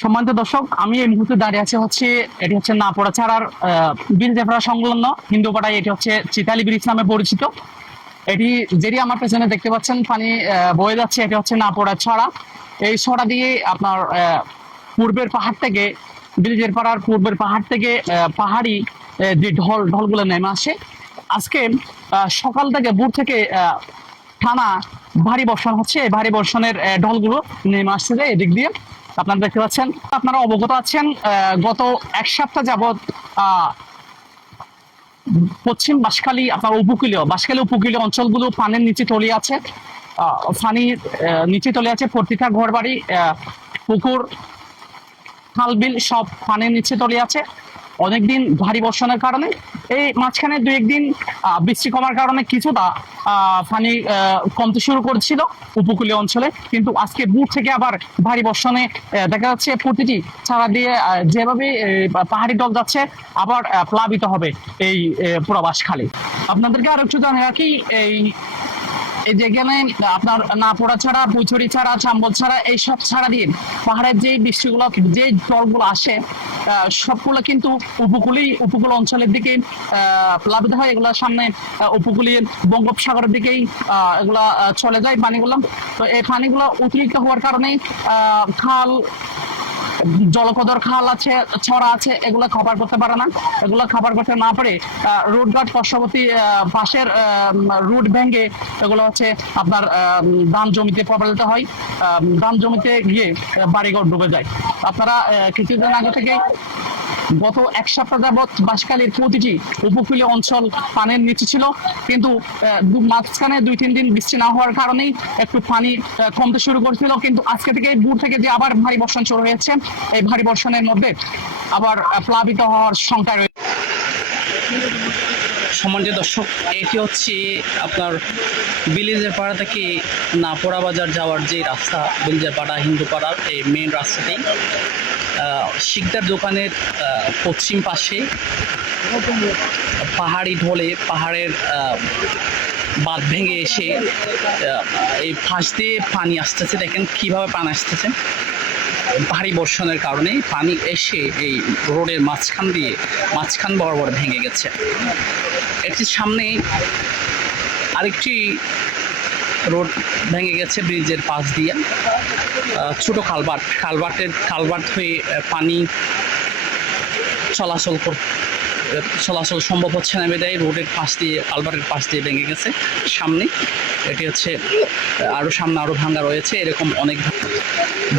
সম্মানিত দর্শক, আমি এই মুহূর্তে দাঁড়িয়ে আছি এটি হচ্ছে নাপোড়া ছাড়ার বীরজেফরা সংলগ্ন হিন্দুপাড়ায়। এটি হচ্ছে চিতালি ব্রিজ নামে পরিচিত। এটি যেটি আমার পেছনে দেখতে পাচ্ছেন পানি বয়ে যাচ্ছে, এটি হচ্ছে নাপোড়া ছড়া। এই ছড়া দিয়ে আপনার পূর্বের পাহাড় থেকে, ব্রিজের পাড়ার পূর্বের পাহাড় থেকে পাহাড়ি যে ঢলগুলো নেমে আসে। আজকে সকাল থেকে ভোর থেকে টানা ভারী বর্ষণ হচ্ছে। এই ভারী বর্ষণের ঢলগুলো নেমে আসছে এদিক দিয়ে, আপনারা দেখতে পাচ্ছেন। আপনারা অবগত আছেন, গত এক সপ্তাহ যাবৎ পশ্চিম বাঁশখালী উপকূলীয় অঞ্চলগুলো পানির নিচে তলিয়ে আছে। পানির নিচে তলিয়ে আছে প্রতিটা ঘর বাড়ি, পুকুর, খাল বিল সব পানির নিচে তলিয়ে আছে। অনেকদিন ভারী বর্ষণের কারণে, এই মাঝখানে দু একদিন বৃষ্টি কমার কারণে কিছুটা পানি কমতে শুরু করেছিল উপকূলীয় অঞ্চলে, কিন্তু আজকে ভোর থেকে আবার ভারী বর্ষণে দেখা যাচ্ছে প্রতিটি ছাড়া দিয়ে যেভাবে পাহাড়ি ঢল যাচ্ছে আবার প্লাবিত হবে এই পুরো বাঁশখালী। আপনাদেরকে আরো একটু জানাই রাখি, এই যেখানে আপনার নাপোড়া ছাড়া, পুচুরি ছাড়া, চাম্বল ছাড়া, এই সব ছাড়া দিয়ে পাহাড়ের যে বৃষ্টিগুলো, যে জলগুলো আসে সবগুলো কিন্তু উপকূল অঞ্চলের দিকে প্লাবিত হয়। এগুলো সামনে উপকূলীয় বঙ্গোপসাগরের দিকেই এগুলা চলে যায় পানিগুলো। তো এই পানিগুলো অতিরিক্ত হওয়ার কারণে খাল, জলকদর খাল আছে, ছড়া আছে, এগুলা খাবার করতে পারে না। এগুলা খাবার করতে না পারে রোডঘাট পার্শ্ববর্তী পাশের রুট ভেঙে এগুলো হচ্ছে আপনার ধান জমিতে প্রবাহিত হয়। ধান জমিতে গিয়ে বাড়িঘর ডুবে যায়। আপনারা কিছুদিন আগে থেকে গত এক সপ্তাহ যাবৎ বাঁশখালীর প্রতিটি উপকূলীয় অঞ্চল পানির নিচে ছিল, কিন্তু মাঝখানে 2-3 দিন বৃষ্টি না হওয়ার কারণেই একটু পানি কমতে শুরু করেছিল। কিন্তু আজকে থেকে ভোর থেকে যে আবার ভারী বর্ষণ শুরু হয়েছে, এই ভারী বর্ষণের মধ্যে আবার প্লাবিত হওয়ার শঙ্কা রয়েছে। সম্মানিত দর্শক, এটি হচ্ছে আপনার বিলিজের পাড়া থেকে নাপোড়া বাজার যাওয়ার যে রাস্তা, বিলিজের পাড়া হিন্দুপাড়ার এই মেন রাস্তাটি। শিকদার দোকানের পশ্চিম পাশে পাহাড়ি ঢলে পাহাড়ের বাঁধ ভেঙে এসে এই ফাঁস দিয়ে পানি আসতেছে। দেখেন কিভাবে পানি আসতেছে। ভারী বর্ষণের কারণে পানি এসে এই রোডের মাঝখান বরাবর ভেঙে গেছে। এটির সামনে আরেকটি রোড ভেঙে গেছে ব্রিজের পাশ দিয়ে। ছোট কালভার্ট হয়ে পানি চলাচল সম্ভব হচ্ছে না, বিদায় রোডের পাশ দিয়ে, কালভার্টের পাশ দিয়ে ভেঙে গেছে সামনে। এটি হচ্ছে সামনে আরও ভাঙা রয়েছে। এরকম অনেক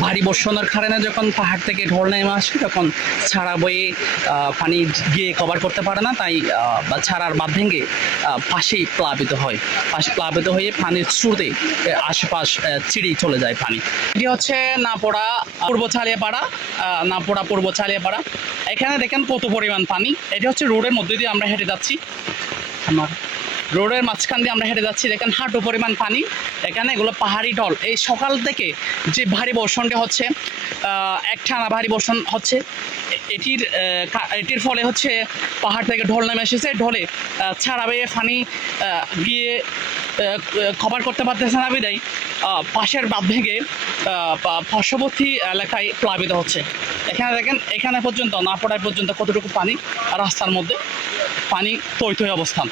ভারী বর্ষণের কারণে যখন পাহাড় থেকে ঢল নেমে আসে তখন ছাড়া বয়ে পানি গিয়ে কভার করতে পারে না, তাই ছাড়ার বাঁধ ভেঙে পাশেই প্লাবিত হয়ে পানির স্রোতে আশেপাশ চিড়ি চলে যায় পানি। এটি হচ্ছে নাপোড়া পূর্ব ছালিয়াপাড়া। এখানে দেখেন কত পরিমাণ পানি। এটি হচ্ছে রোডের মধ্যে দিয়ে আমরা হেঁটে যাচ্ছি, রোডের মাঝখান দিয়ে আমরা হেঁটে যাচ্ছি। দেখেন হাঁটু পরিমাণ পানি। এখানে এগুলো পাহাড়ি ঢল। এই সকাল থেকে যে ভারী বর্ষণটা হচ্ছে, একটানা ভারী বর্ষণ হচ্ছে, এটির ফলে হচ্ছে পাহাড় থেকে ঢল নেমে এসেছে। ঢলে ছাড়া বেয়ে পানি গিয়ে কভার করতে পারতেছে না, বিদায় পাশের বাঁধ ভেঙে পার্শ্ববর্তী এলাকায় প্লাবিত হচ্ছে। এখানে দেখেন, এখানে পর্যন্ত নাপোড়ায় পর্যন্ত কতটুকু পানি, রাস্তার মধ্যে পানি থই অবস্থান।